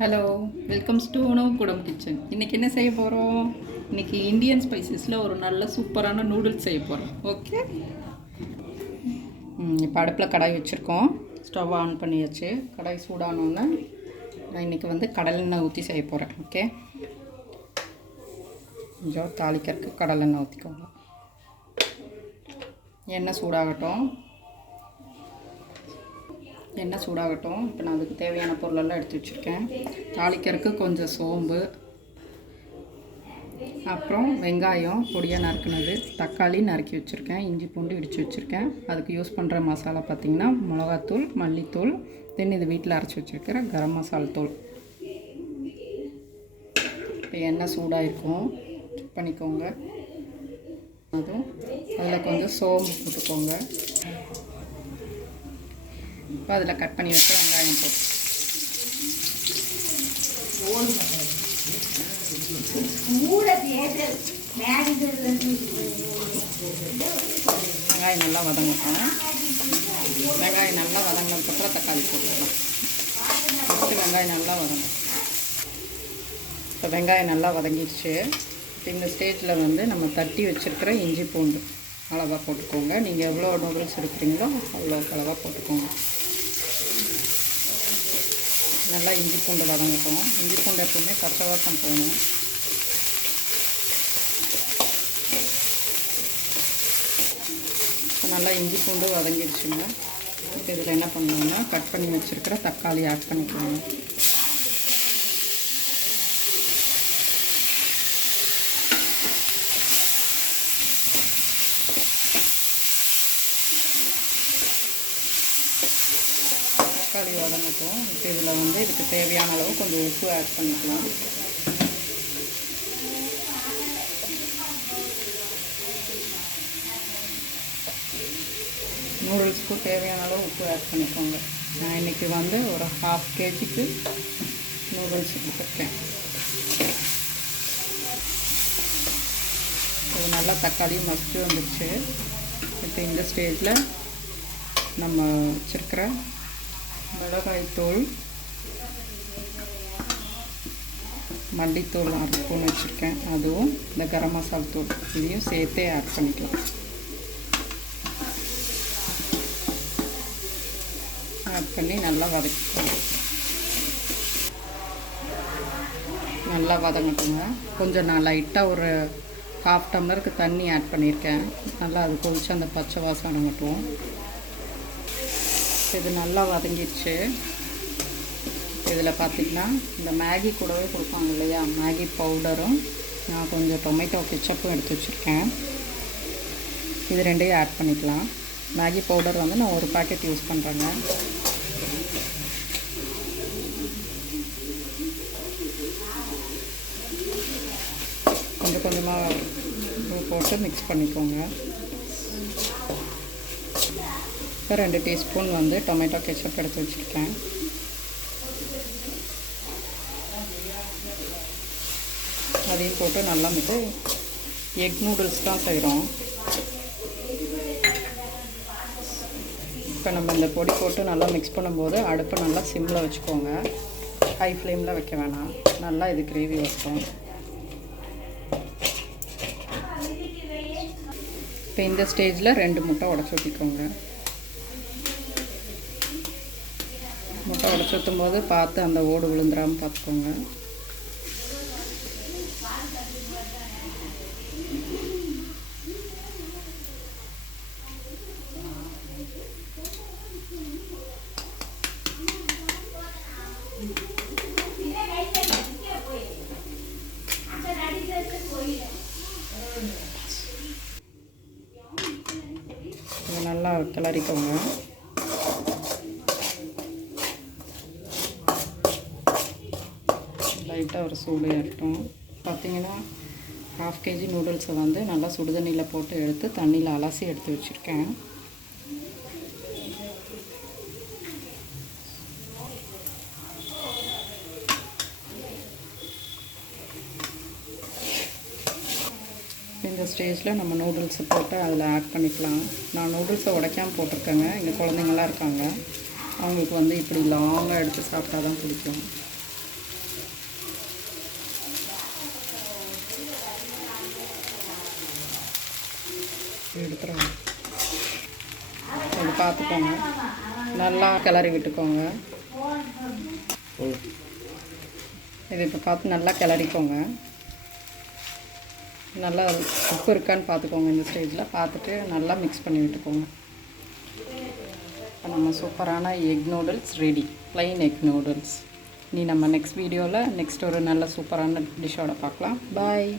Hello, welcomes to உணவு கூடம் kitchen. இன்றைக்கி என்ன செய்ய போகிறோம்? இன்றைக்கி இந்தியன் ஸ்பைசஸில் ஒரு நல்ல சூப்பரான நூடுல்ஸ் செய்ய போகிறோம். ஓகே, இப்போ அடுப்பில் கடாய் வச்சுருக்கோம். ஸ்டவ் ஆன் பண்ணியாச்சு. கடாய் சூடானோன்னே நான் இன்றைக்கி வந்து கடலெண்ணெய் ஊற்றி செய்ய போகிறேன். ஓகே, கொஞ்சம் தாளிக்கிறதுக்கு கடலெண்ணெய் ஊற்றிக்கோங்க. எண்ணெய் சூடாகட்டும். இப்போ நான் அதுக்கு தேவையான பொருளெல்லாம் எடுத்து வச்சுருக்கேன். தாளிக்கிறதுக்கு கொஞ்சம் சோம்பு, அப்புறம் வெங்காயம் பொடியாக நறுக்குனது, தக்காளி நறுக்கி வச்சுருக்கேன், இஞ்சி பூண்டு இடித்து வச்சுருக்கேன். அதுக்கு யூஸ் பண்ணுற மசாலா பார்த்திங்கன்னா மிளகாத்தூள், மல்லித்தூள், தென் இது வீட்டில் அரைச்சி வச்சுருக்கிற கரம் மசாலா தூள். இப்போ எண்ணெய் சூடாக இருக்கும், செக் பண்ணிக்கோங்க. அதுவும் அதில் கொஞ்சம் சோம்பு போட்டுக்கோங்க. இப்போ அதில் கட் பண்ணி வச்சு வெங்காயம் போட்டு வெங்காயம் நல்லா வதங்கட்டும். வெங்காயம் நல்லா வதங்கினதுக்கப்புறம் தக்காளி போட்டுக்கலாம். ஃபஸ்ட்டு வெங்காயம் நல்லா வதங்கும். இப்போ வெங்காயம் நல்லா வதங்கிடுச்சு. இந்த ஸ்டேஜில் வந்து நம்ம தட்டி வச்சுருக்கிற இஞ்சி பூண்டு அளவாக போட்டுக்கோங்க. நீங்கள் எவ்வளோ நூடுல்ஸ் எடுக்கிறீங்களோ அவ்வளோ அளவாக போட்டுக்கோங்க. நல்லா இஞ்சி பூண்டு வதங்கட்டும். இஞ்சி பூண்டு எப்பவுமே பச்சை வாசம் போகணும். நல்லா இஞ்சி பூண்டு வதங்கிடுச்சுங்க. இப்போ இதில் என்ன பண்ணணும்னா கட் பண்ணி வச்சுருக்கிற தக்காளி ஆட் பண்ணிக்கோங்க. தக்காளி வதங்கட்டும். இப்போ இதில் வந்து இதுக்கு தேவையான அளவு கொஞ்சம் உப்பு ஆட் பண்ணிக்கலாம். நூடுல்ஸ்க்கு தேவையான அளவு உப்பு ஆட் பண்ணிக்கோங்க. நான் இன்றைக்கி வந்து ஒரு 1/2 kg நூடுல்ஸ் எடுத்துருக்கேன். இது நல்லா தக்காளி மசிச்சு வந்துடுச்சு. இப்போ இந்த ஸ்டேஜில் நம்ம வச்சுருக்கிற மிளகாய்த்தூள், மல்லித்தூள் 1 ஸ்பூன் வச்சுருக்கேன், அதுவும் இந்த கரம் மசாலா தூள் இதையும் சேர்த்தே ஆட் பண்ணிக்கலாம். ஆட் பண்ணி நல்லா வதக்கிக்கலாம். நல்லா வதங்கட்டுங்க. கொஞ்சம் நான் லைட்டாக ஒரு 1/2 டம்ளருக்கு தண்ணி ஆட் பண்ணியிருக்கேன். நல்லா அது கொதிச்சு அந்த பச்சை வாசம் அடங்கட்டும். இது நல்லா வதங்கிடுச்சு. இதில் பார்த்திங்கன்னா இந்த மேகி கூடவே கொடுப்பாங்க இல்லையா, மேகி பவுடரும் நான் கொஞ்சம் டொமேட்டோ கெச்சப்பும் எடுத்து வச்சுருக்கேன். இது ரெண்டையும் ஆட் பண்ணிக்கலாம். மேகி பவுடர் வந்து நான் ஒரு பாக்கெட் யூஸ் பண்ணுறேங்க. கொஞ்சம் கொஞ்சமாக போட்டு மிக்ஸ் பண்ணிக்கோங்க. இப்போ 2 டீஸ்பூன் வந்து டொமேட்டோ கெச்சப் எடுத்து வச்சுருக்கேன். அதையும் போட்டு நல்லா எக் நூடுல்ஸ் தான் செய்கிறோம். இப்போ நம்ம இந்த பொடி போட்டு நல்லா மிக்ஸ் பண்ணும்போது அடுப்பை நல்லா சிம்மில் வச்சுக்கோங்க. ஹை ஃப்ளேமில் வைக்க வேணாம். நல்லா இது கிரேவி வரும். இப்போ இந்த ஸ்டேஜில் 2 முட்டை உடச்சி ஊற்றிக்கோங்க. முட்டை உடச்சி ஊற்றும் போது பார்த்து அந்த ஓடு விழுந்துடாமல் பார்த்துக்கோங்க. நல்லா கிளறிக்கோங்க. லைட்டாக ஒரு சூடு ஏறட்டும். பார்த்திங்கன்னா 1/2 kg நூடுல்ஸை வந்து நல்லா சுடுதண்ணியில் போட்டு எடுத்து தண்ணியில் அலசி எடுத்து வச்சுருக்கேன். இந்த ஸ்டேஜில் நம்ம நூடுல்ஸை போட்டு அதில் ஆட் பண்ணிக்கலாம். நான் நூடுல்ஸை உடைக்காமல் போட்டிருக்கேங்க. இங்கே குழந்தைங்களாம் இருக்காங்க, அவங்களுக்கு வந்து இப்படி லாங்காக எடுத்து சாப்பிட்டா தான் பிடிக்கும். எடுத்துருவோம். கொஞ்சம் பார்த்துக்கோங்க, நல்லா கிளறி விட்டுக்கோங்க. இது இப்போ பார்த்து நல்லா கிளறிக்கோங்க. நல்லா உப்பு இருக்கான்னு பார்த்துக்கோங்க. இந்த ஸ்டேஜில் பார்த்துட்டு நல்லா மிக்ஸ் பண்ணி விட்டுக்கோங்க. இப்போ நம்ம சூப்பரான egg noodles ready, plain egg noodles. நம்ம நெக்ஸ்ட் வீடியோவில் நெக்ஸ்ட் ஒரு நல்ல சூப்பரான டிஷ்ஷோட பார்க்கலாம். பாய்.